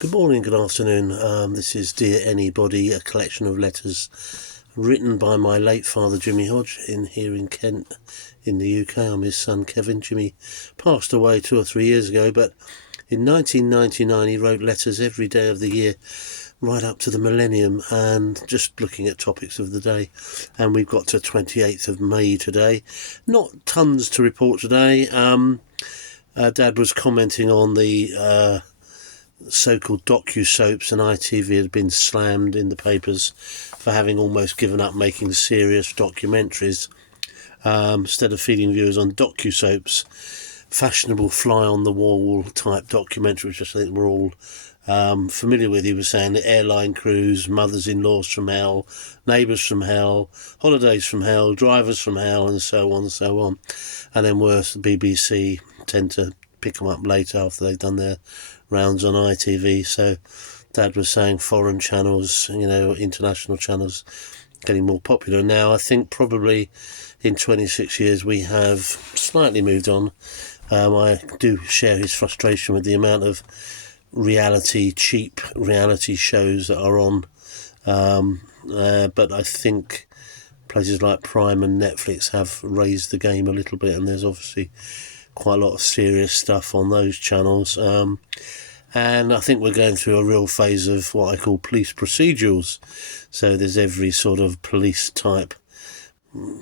Good morning, good afternoon. This is Dear Anybody, a collection of letters written by my late father Jimmy Hodge here in Kent in the UK. I'm his son Kevin. Jimmy passed away 2 or 3 years ago, but in 1999 he wrote letters every day of the year right up to the millennium, and just looking at topics of the day. And we've got to 28th of May today. Not tons to report today. Dad was commenting on the so-called docu-soaps, and ITV had been slammed in the papers for having almost given up making serious documentaries. Instead of feeding viewers on docu-soaps, fashionable fly-on-the-wall type documentaries, which I think we're all familiar with. He was saying that airline crews, mothers-in-laws from hell, neighbours from hell, holidays from hell, drivers from hell, and so on and so on. And then worse, the BBC tend to pick them up later after they've done their rounds on ITV. So Dad was saying foreign channels, international channels getting more popular now. I think probably in 26 years we have slightly moved on. I do share his frustration with the amount of cheap reality shows that are on. But I think places like Prime and Netflix have raised the game a little bit, and there's obviously quite a lot of serious stuff on those channels. And I think we're going through a real phase of what I call police procedurals. So there's every sort of police type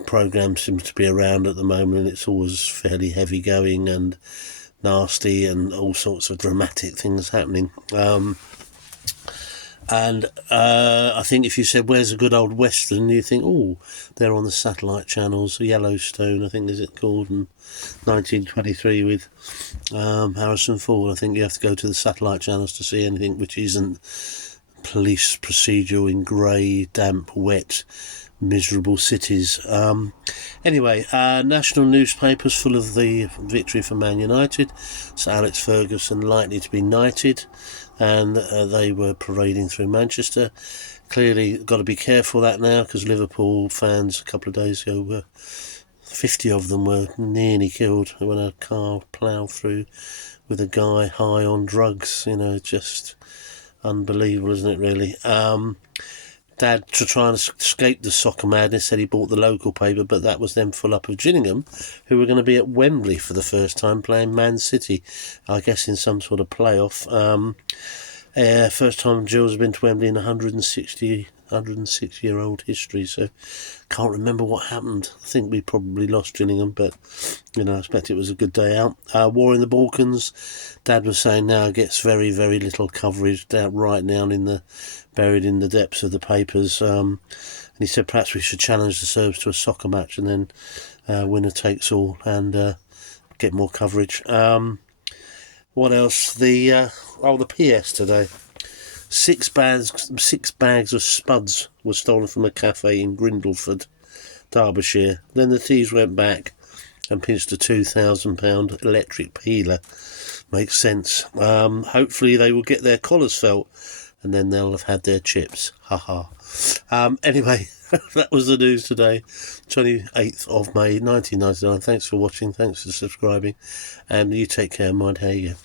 programme seems to be around at the moment, and it's always fairly heavy going and nasty and all sorts of dramatic things happening. I think if you said, where's a good old Western, you think, oh, they're on the satellite channels. Yellowstone, I think, is it called, and 1923 with Harrison Ford. I think you have to go to the satellite channels to see anything which isn't police procedural in grey, damp, wet, miserable cities. Anyway, national newspapers full of the victory for Man United. So Alex Ferguson likely to be knighted, and they were parading through Manchester. Clearly got to be careful of that now, because Liverpool fans a couple of days ago 50 of them were nearly killed when a car ploughed through with a guy high on drugs. Just unbelievable, isn't it, really? Dad, to try and escape the soccer madness, said he bought the local paper, but that was then full up of Gillingham, who were going to be at Wembley for the first time playing Man City, I guess in some sort of playoff. First time Gills have been to Wembley in 106-year-old history, so can't remember what happened. I think we probably lost Gillingham, but I expect it was a good day out. War in the Balkans, Dad was saying now gets very, very little coverage, right down buried in the depths of the papers. And he said perhaps we should challenge the Serbs to a soccer match, and then winner takes all, and get more coverage. What else? The PS today. 6 bags of spuds were stolen from a cafe in Grindleford, Derbyshire. Then the thieves went back and pinched a £2,000 electric peeler. Makes sense. Hopefully they will get their collars felt, and then they'll have had their chips. Ha. Anyway, that was the news today, 28th of May 1999. Thanks for watching, thanks for subscribing, and you take care, mind how you go.